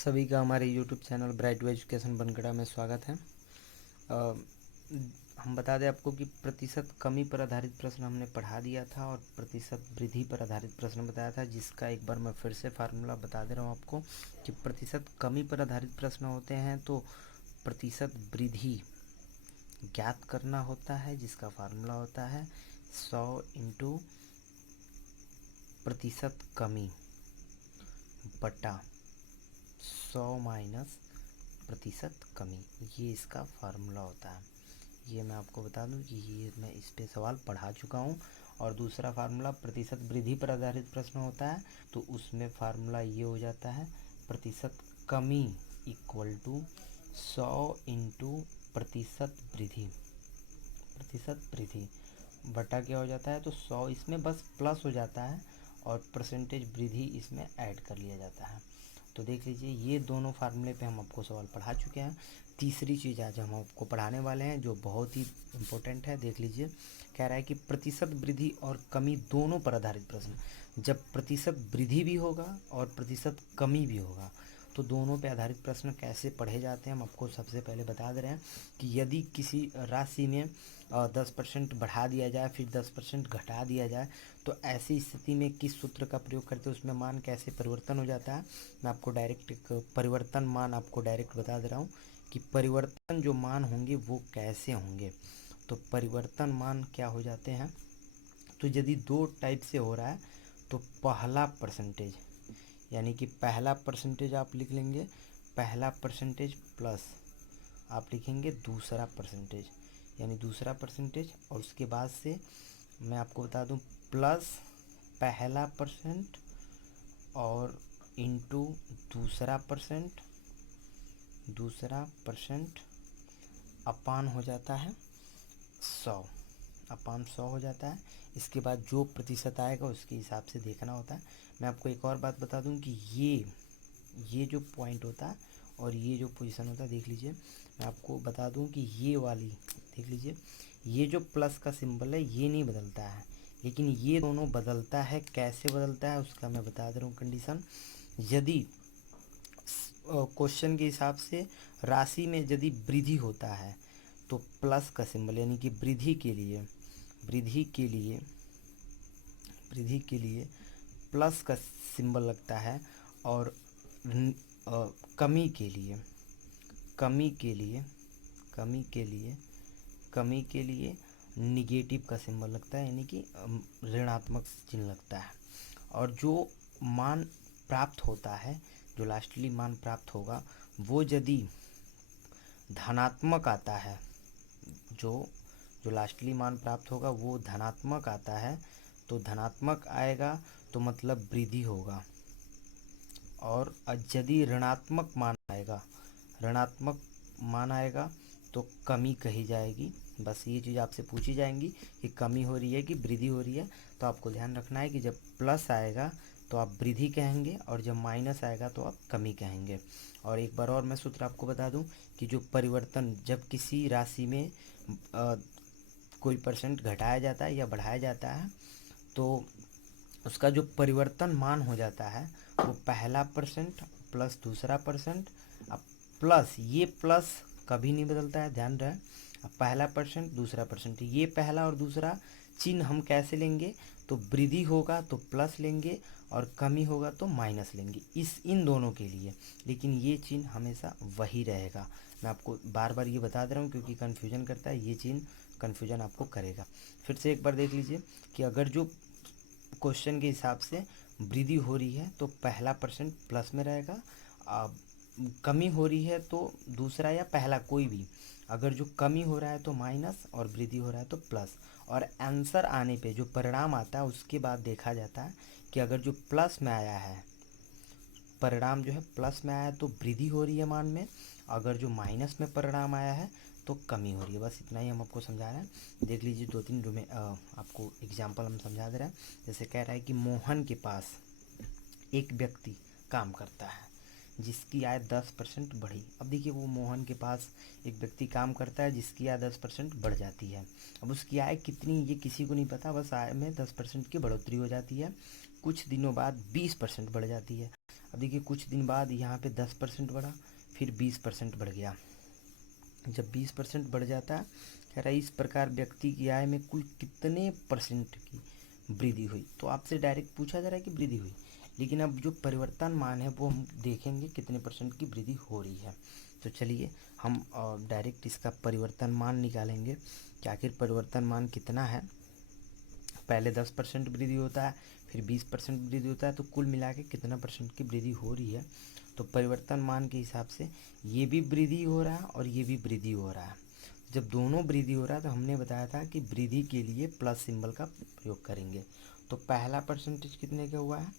सभी का हमारे YouTube चैनल ब्राइट वे एजुकेशन बनगढ़ा में स्वागत है। अ, हम बता दें आपको कि प्रतिशत कमी पर आधारित प्रश्न हमने पढ़ा दिया था और प्रतिशत वृद्धि पर आधारित प्रश्न बताया था, जिसका एक बार मैं फिर से फार्मूला बता दे रहा हूँ आपको कि प्रतिशत कमी पर आधारित प्रश्न होते हैं तो प्रतिशत वृद्धि ज्ञात करना होता है, जिसका फार्मूला होता है 100 इंटू प्रतिशत कमी बटा 100 माइनस प्रतिशत कमी, ये इसका फार्मूला होता है। ये मैं आपको बता दूं कि ये मैं इस पे सवाल पढ़ा चुका हूँ। और दूसरा फार्मूला प्रतिशत वृद्धि पर आधारित प्रश्न होता है तो उसमें फार्मूला ये हो जाता है प्रतिशत कमी इक्वल टू 100 इंटू प्रतिशत वृद्धि बटा क्या हो जाता है, तो 100 इसमें बस प्लस हो जाता है और परसेंटेज वृद्धि इसमें ऐड कर लिया जाता है। तो देख लीजिए, ये दोनों फार्मूले पे हम आपको सवाल पढ़ा चुके हैं। तीसरी चीज़ आज हम आपको पढ़ाने वाले हैं जो बहुत ही इम्पोर्टेंट है। देख लीजिए, कह रहा है कि प्रतिशत वृद्धि और कमी दोनों पर आधारित प्रश्न। जब प्रतिशत वृद्धि भी होगा और प्रतिशत कमी भी होगा तो दोनों पे आधारित प्रश्न कैसे पढ़े जाते हैं हम आपको सबसे पहले बता दे रहे हैं कि यदि किसी राशि में 10% बढ़ा दिया जाए फिर 10% घटा दिया जाए तो ऐसी स्थिति में किस सूत्र का प्रयोग करते हैं, उसमें मान कैसे परिवर्तन हो जाता है। मैं आपको डायरेक्ट एक परिवर्तन मान आपको डायरेक्ट बता दे रहा हूँ कि परिवर्तन जो मान होंगे वो कैसे होंगे। तो परिवर्तन मान क्या हो जाते हैं, तो यदि दो टाइप से हो रहा है तो पहला परसेंटेज यानी कि पहला परसेंटेज आप लिख लेंगे, पहला परसेंटेज प्लस आप लिखेंगे दूसरा परसेंटेज यानी दूसरा परसेंटेज, और उसके बाद से मैं आपको बता दूं प्लस पहला परसेंट और इंटू दूसरा परसेंट अपान हो जाता है 100 अपान 100 हो जाता है। इसके बाद जो प्रतिशत आएगा उसके हिसाब से देखना होता है। मैं आपको एक और बात बता दूं कि ये जो पॉइंट होता है और ये जो पोजीशन होता है, देख लीजिए मैं आपको बता दूं कि ये वाली देख लीजिए, ये जो प्लस का सिंबल है ये नहीं बदलता है, लेकिन ये दोनों बदलता है। कैसे बदलता है उसका मैं बता दे रहा हूँ कंडीशन। यदि क्वेश्चन के हिसाब से राशि में यदि वृद्धि होता है तो प्लस का सिंबल यानी कि वृद्धि के लिए प्लस का सिंबल लगता है, और कमी के लिए निगेटिव का सिंबल लगता है यानी कि ऋणात्मक चिन्ह लगता है। और जो मान प्राप्त होता है, जो लास्टली मान प्राप्त होगा वो यदि धनात्मक आता है, जो लास्टली मान प्राप्त होगा वो धनात्मक आता है, तो धनात्मक आएगा तो मतलब वृद्धि होगा। और यदि ऋणात्मक मान आएगा तो कमी कही जाएगी। बस ये चीज़ आपसे पूछी जाएंगी कि कमी हो रही है कि वृद्धि हो रही है, तो आपको ध्यान रखना है कि जब प्लस आएगा तो आप वृद्धि कहेंगे और जब माइनस आएगा तो आप कमी कहेंगे। और एक बार और मैं सूत्र आपको बता दूं कि जो परिवर्तन जब किसी राशि में कोई परसेंट घटाया जाता है या बढ़ाया जाता है तो उसका जो परिवर्तन मान हो जाता है वो पहला परसेंट प्लस दूसरा परसेंट। अब प्लस, ये प्लस कभी नहीं बदलता है, ध्यान रहे। अब पहला परसेंट दूसरा परसेंट, ये पहला और दूसरा चिन्ह हम कैसे लेंगे, तो वृद्धि होगा तो प्लस लेंगे और कमी होगा तो माइनस लेंगे इन दोनों के लिए, लेकिन ये चिन्ह हमेशा वही रहेगा। मैं आपको बार बार ये बता दे रहा हूँ क्योंकि कन्फ्यूजन करता है, ये चिन्ह कन्फ्यूजन आपको करेगा। फिर से एक बार देख लीजिए कि अगर जो क्वेश्चन के हिसाब से वृद्धि हो रही है तो पहला परसेंट प्लस में रहेगा, कमी हो रही है तो दूसरा या पहला कोई भी, अगर जो कमी हो रहा है तो माइनस और वृद्धि हो रहा है तो प्लस। और आंसर आने पे जो परिणाम आता है उसके बाद देखा जाता है कि अगर जो प्लस में आया है, परिणाम जो है प्लस में आया है तो वृद्धि हो रही है मान में, अगर जो माइनस में परिणाम आया है तो कमी हो रही है। बस इतना ही हम आपको समझा रहे हैं। देख लीजिए दो तीन आपको एग्जाम्पल हम समझा दे रहे हैं। जैसे कह रहा है कि मोहन के पास एक व्यक्ति काम करता है जिसकी आय 10% बढ़ी। अब देखिए वो मोहन के पास एक व्यक्ति काम करता है जिसकी आय 10% बढ़ जाती है। अब उसकी आय कितनी ये किसी को नहीं पता, बस आय में 10% की बढ़ोतरी हो जाती है। कुछ दिनों बाद 20% बढ़ जाती है। अब देखिए कुछ दिन बाद यहाँ पे 10% बढ़ा, फिर 20% बढ़ गया। जब 20% बढ़ जाता है, कह रहा है इस प्रकार व्यक्ति की आय में कुल कितने परसेंट की वृद्धि हुई। तो आपसे डायरेक्ट पूछा जा रहा है कि वृद्धि हुई, लेकिन अब जो परिवर्तन मान है वो हम देखेंगे कितने परसेंट की वृद्धि हो रही है। तो चलिए हम डायरेक्ट इसका परिवर्तन मान निकालेंगे कि आखिर परिवर्तन मान कितना है। पहले 10% वृद्धि होता है, फिर 20% वृद्धि होता है, तो कुल मिला के कितना परसेंट की वृद्धि हो रही है। तो परिवर्तन मान के हिसाब से ये भी वृद्धि हो रहा है और ये भी वृद्धि हो रहा है। जब दोनों वृद्धि हो रहा है तो हमने बताया था कि वृद्धि के लिए प्लस सिंबल का प्रयोग करेंगे। तो पहला परसेंटेज कितने का हुआ है,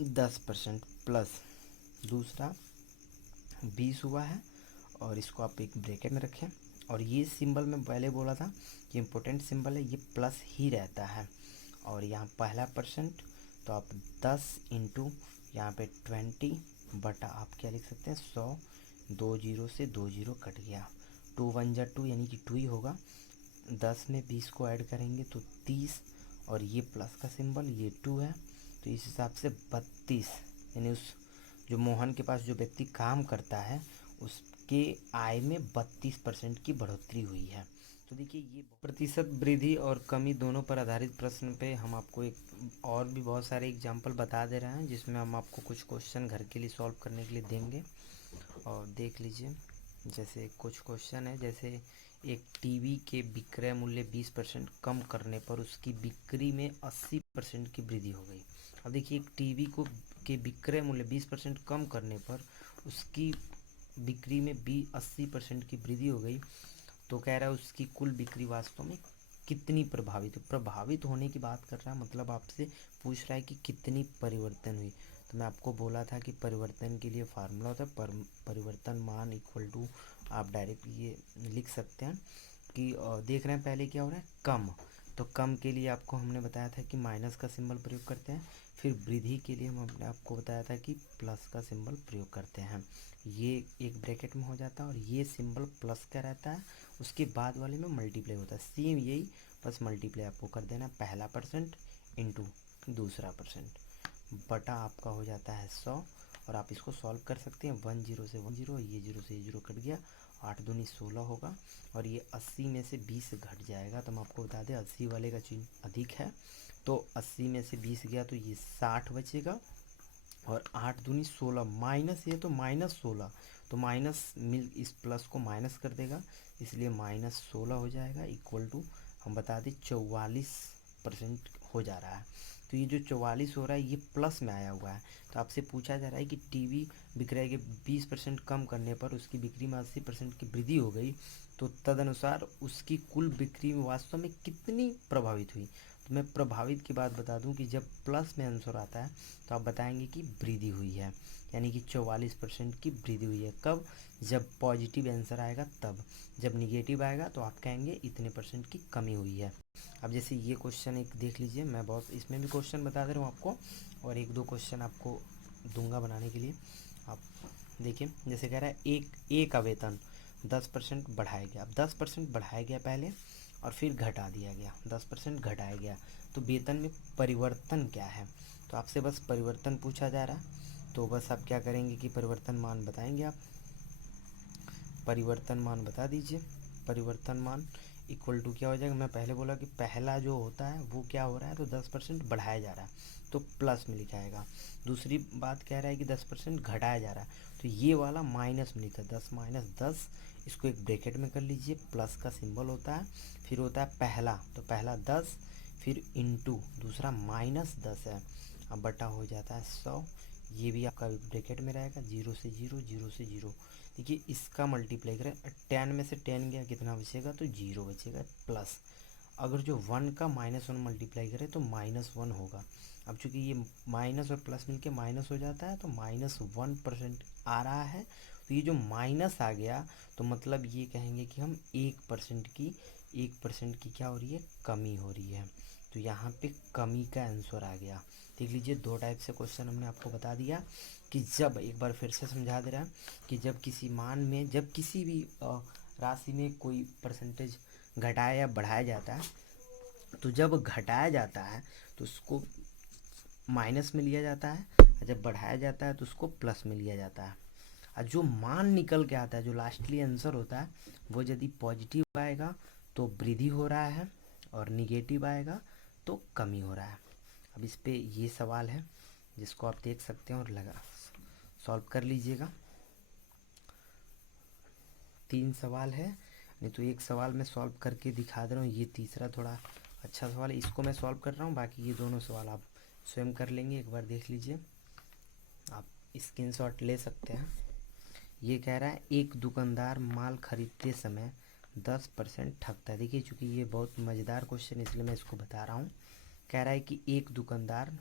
10% प्लस दूसरा 20 हुआ है, और इसको आप एक ब्रैकेट में रखें। और ये सिंबल मैं पहले बोला था कि इम्पोर्टेंट सिंबल है, ये प्लस ही रहता है। और यहाँ पहला परसेंट, तो आप 10 इंटू यहाँ पे 20 बटा आप क्या लिख सकते हैं 100, 2 जीरो से 2 जीरो कट गया, 2 1 जा 2 यानी कि 2 ही होगा। 10 में 20 को ऐड करेंगे तो 30, और ये प्लस का सिंबल ये 2 है, तो इस हिसाब से 32, यानी उस जो मोहन के पास जो व्यक्ति काम करता है उसके आय में 32% की बढ़ोतरी हुई है। तो देखिए ये प्रतिशत वृद्धि और कमी दोनों पर आधारित प्रश्न पे हम आपको एक और भी बहुत सारे एग्जाम्पल बता दे रहे हैं, जिसमें हम आपको कुछ क्वेश्चन घर के लिए सॉल्व करने के लिए देंगे। और देख लीजिए, जैसे कुछ क्वेश्चन है, जैसे एक टीवी के विक्रय मूल्य 20% कम करने पर उसकी बिक्री में 80% की वृद्धि हो गई। अब देखिए एक टीवी को के विक्रय मूल्य 20% कम करने पर उसकी बिक्री में भी 80% की वृद्धि हो गई। तो कह रहा है उसकी कुल बिक्री वास्तव में कितनी प्रभावित प्रभावित होने की बात कर रहा है, मतलब आपसे पूछ रहा है कि कितनी परिवर्तन हुई। तो मैं आपको बोला था कि परिवर्तन के लिए फार्मूला होता है परिवर्तन मान इक्वल टू, आप डायरेक्ट ये लिख सकते हैं कि देख रहे हैं पहले क्या हो रहा है कम। तो कम के लिए आपको हमने बताया था कि माइनस का सिंबल प्रयोग करते हैं, फिर वृद्धि के लिए हमने आपको बताया था कि प्लस का सिंबल प्रयोग करते हैं। ये एक ब्रैकेट में हो जाता है और ये सिंबल प्लस का रहता है, उसके बाद वाले में मल्टीप्लाई होता है, सेम यही, बस मल्टीप्लाई आपको कर देना, पहला परसेंट इंटू दूसरा परसेंट बटा आपका हो जाता है 100। और आप इसको सॉल्व कर सकते हैं, 1 0 से 1 0, ये 0 से 0 कट गया, 8 दूनी 16 होगा, और ये 80 में से 20 घट जाएगा। तो हम आपको बता दें 80 वाले का चिन्ह अधिक है, तो 80 में से 20 गया तो ये 60 बचेगा, और 8 दूनी 16 माइनस, ये तो -16, तो माइनस मिल इस प्लस को माइनस कर देगा, इसलिए -16 हो जाएगा, इक्वल टू हम बता दें 44% हो जा रहा है। तो ये जो 44 हो रहा है ये प्लस में आया हुआ है। तो आपसे पूछा जा रहा है कि टीवी विक्रय के 20% कम करने पर उसकी बिक्री में 80% की वृद्धि हो गई, तो तदनुसार उसकी कुल बिक्री में वास्तव में कितनी प्रभावित हुई। तो मैं प्रभावित की बात बता दूं कि जब प्लस में आंसर आता है तो आप बताएंगे कि वृद्धि हुई है, यानी कि 44% की वृद्धि हुई है। कब, जब पॉजिटिव आंसर आएगा तब, जब निगेटिव आएगा तो आप कहेंगे इतने परसेंट की कमी हुई है। अब जैसे ये क्वेश्चन एक देख लीजिए, मैं बहुत इसमें भी क्वेश्चन बता दे रहा हूँ आपको, और एक दो क्वेश्चन आपको दूंगा बनाने के लिए। आप देखिए, जैसे कह रहा है एक का वेतन 10% बढ़ाया गया। अब 10% बढ़ाया गया पहले, और फिर घटा दिया गया, 10% घटाया गया, तो वेतन में परिवर्तन क्या है। तो आपसे बस परिवर्तन पूछा जा रहा है, तो बस आप क्या करेंगे कि परिवर्तन मान बताएंगे, आप परिवर्तन मान बता दीजिए। परिवर्तन मान इक्वल टू क्या हो जाएगा, मैं पहले बोला कि पहला जो होता है वो क्या हो रहा है, तो 10% बढ़ाया जा रहा है तो प्लस में लिखाएगा। दूसरी बात कह रहा है कि 10% घटाया जा रहा है, तो ये वाला माइनस में लिखा, 10 माइनस 10, इसको एक ब्रैकेट में कर लीजिए, प्लस का सिंबल होता है, फिर होता है पहला, तो पहला 10, फिर इंटू दूसरा -10 है, अब बटा हो जाता है 100, ये भी आपका ब्रैकेट में रहेगा, 0 से 0, 0 से 0। देखिए इसका मल्टीप्लाई करें, 10 में से 10 गया, कितना बचेगा, तो 0 बचेगा, प्लस अगर जो 1 का -1 मल्टीप्लाई करें तो -1 होगा। अब चूंकि ये माइनस और प्लस मिलके माइनस हो जाता है, तो -1% आ रहा है, तो ये जो माइनस आ गया तो मतलब ये कहेंगे कि हम 1% की क्या हो रही है, कमी हो रही है। तो यहाँ पे कमी का आंसर आ गया। देख लीजिए, दो टाइप से क्वेश्चन हमने आपको बता दिया कि जब, एक बार फिर से समझा दे रहा है कि जब किसी मान में, जब किसी भी राशि में कोई परसेंटेज घटाया या बढ़ाया जाता है, तो जब घटाया जाता है तो उसको माइनस में लिया जाता है, और जब बढ़ाया जाता है तो उसको प्लस में लिया जाता है। और जो मान निकल के आता है, जो लास्टली आंसर होता है, वो यदि पॉजिटिव आएगा तो वृद्धि हो रहा है, और निगेटिव आएगा तो कमी हो रहा है। अब इस पे ये सवाल है जिसको आप देख सकते हैं और लगा सॉल्व कर लीजिएगा। 3 सवाल है, नहीं तो एक सवाल मैं सॉल्व करके दिखा दे रहा हूँ। ये तीसरा थोड़ा अच्छा सवाल है, इसको मैं सॉल्व कर रहा हूँ, बाकी ये दोनों सवाल आप स्वयं कर लेंगे। एक बार देख लीजिए, आप स्क्रीनशॉट ले सकते हैं। ये कह रहा है एक दुकानदार माल खरीदते समय 10% ठगता है। देखिए चूँकि ये बहुत मज़ेदार क्वेश्चन इसलिए मैं इसको बता रहा हूँ। कह रहा है कि एक दुकानदार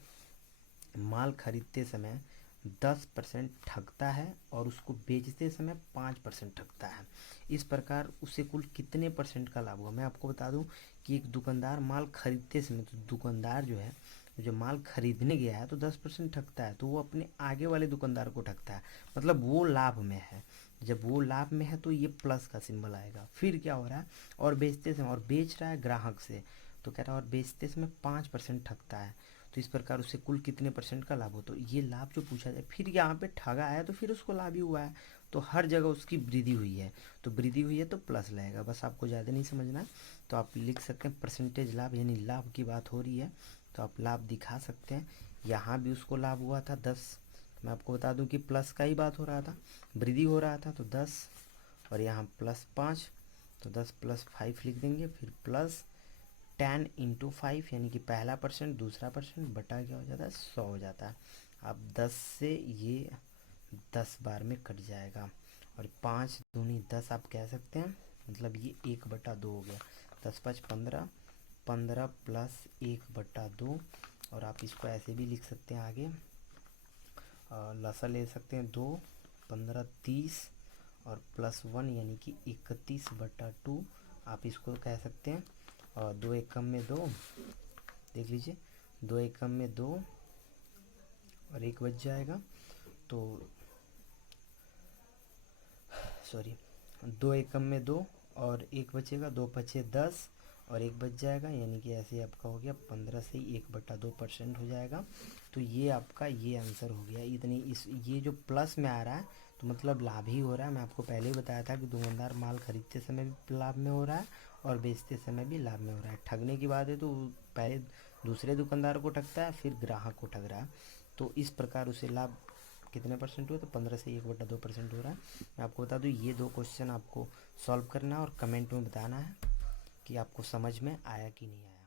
माल खरीदते समय 10% ठगता है और उसको बेचते समय 5% ठगता है। इस प्रकार उसे कुल कितने परसेंट का लाभ हुआ? मैं आपको बता दूं कि एक दुकानदार माल खरीदते समय, तो दुकानदार जो है, जो माल खरीदने गया है तो 10% ठगता है, तो वो अपने आगे वाले दुकानदार को ठगता है, मतलब वो लाभ में है। जब वो लाभ में है तो ये प्लस का सिंबल आएगा। फिर क्या हो रहा है, और बेचते समय, और बेच रहा है ग्राहक से, तो कह रहा है और बेचते समय 5% ठगता है, तो इस प्रकार उसे कुल कितने परसेंट का लाभ हो? तो ये लाभ जो पूछा जाए, फिर यहाँ पे ठगा है तो फिर उसको लाभ ही हुआ है, तो हर जगह उसकी वृद्धि हुई है, तो वृद्धि हुई है तो प्लस लगेगा। बस आपको ज़्यादा नहीं समझना है, तो आप लिख सकते हैं परसेंटेज लाभ, यानी लाभ की बात हो रही है तो आप लाभ दिखा सकते हैं। यहाँ भी उसको लाभ हुआ था 10, मैं आपको बता दूं कि प्लस का ही बात हो रहा था, वृद्धि हो रहा था, तो 10, और यहाँ +5, तो 10 + 5 लिख देंगे, फिर प्लस 10 × 5, यानी कि पहला परसेंट, दूसरा परसेंट, बटा क्या हो जाता है, 100 हो जाता है। अब 10 से ये 10 बार में कट जाएगा, और 5 दूनी 10 आप कह सकते हैं, मतलब ये 1/2 हो गया। 10 × 5 = 15, 15 + 1/2, और आप इसको ऐसे भी लिख सकते हैं आगे, लसा ले सकते हैं 2, 15 30, और +1 यानी कि 31/2 आप इसको कह सकते हैं। और 2 एकम में 2, देख लीजिए, 2 एकम में 2 और 1 बच जाएगा, तो सॉरी, 2 एकम में 2 और 1 बचेगा, 2 × 5 = 10 और 1 बच जाएगा, यानी कि ऐसे आपका हो गया 15 से 1/2% हो जाएगा। तो ये आपका ये आंसर हो गया। इतनी ये जो प्लस में आ रहा है तो मतलब लाभ ही हो रहा है। मैं आपको पहले ही बताया था कि दुकानदार माल खरीदते समय भी लाभ में हो रहा है और बेचते समय भी लाभ में हो रहा है। ठगने की बात है तो पहले दूसरे दुकानदार को ठगता है, फिर ग्राहक को ठग रहा है, तो इस प्रकार उसे लाभ कितने परसेंट हुए, तो 15 से 1/2% हो रहा है। मैं आपको बता दूं ये 2 क्वेश्चन आपको सॉल्व करना है और कमेंट में बताना है कि आपको समझ में आया कि नहीं आया।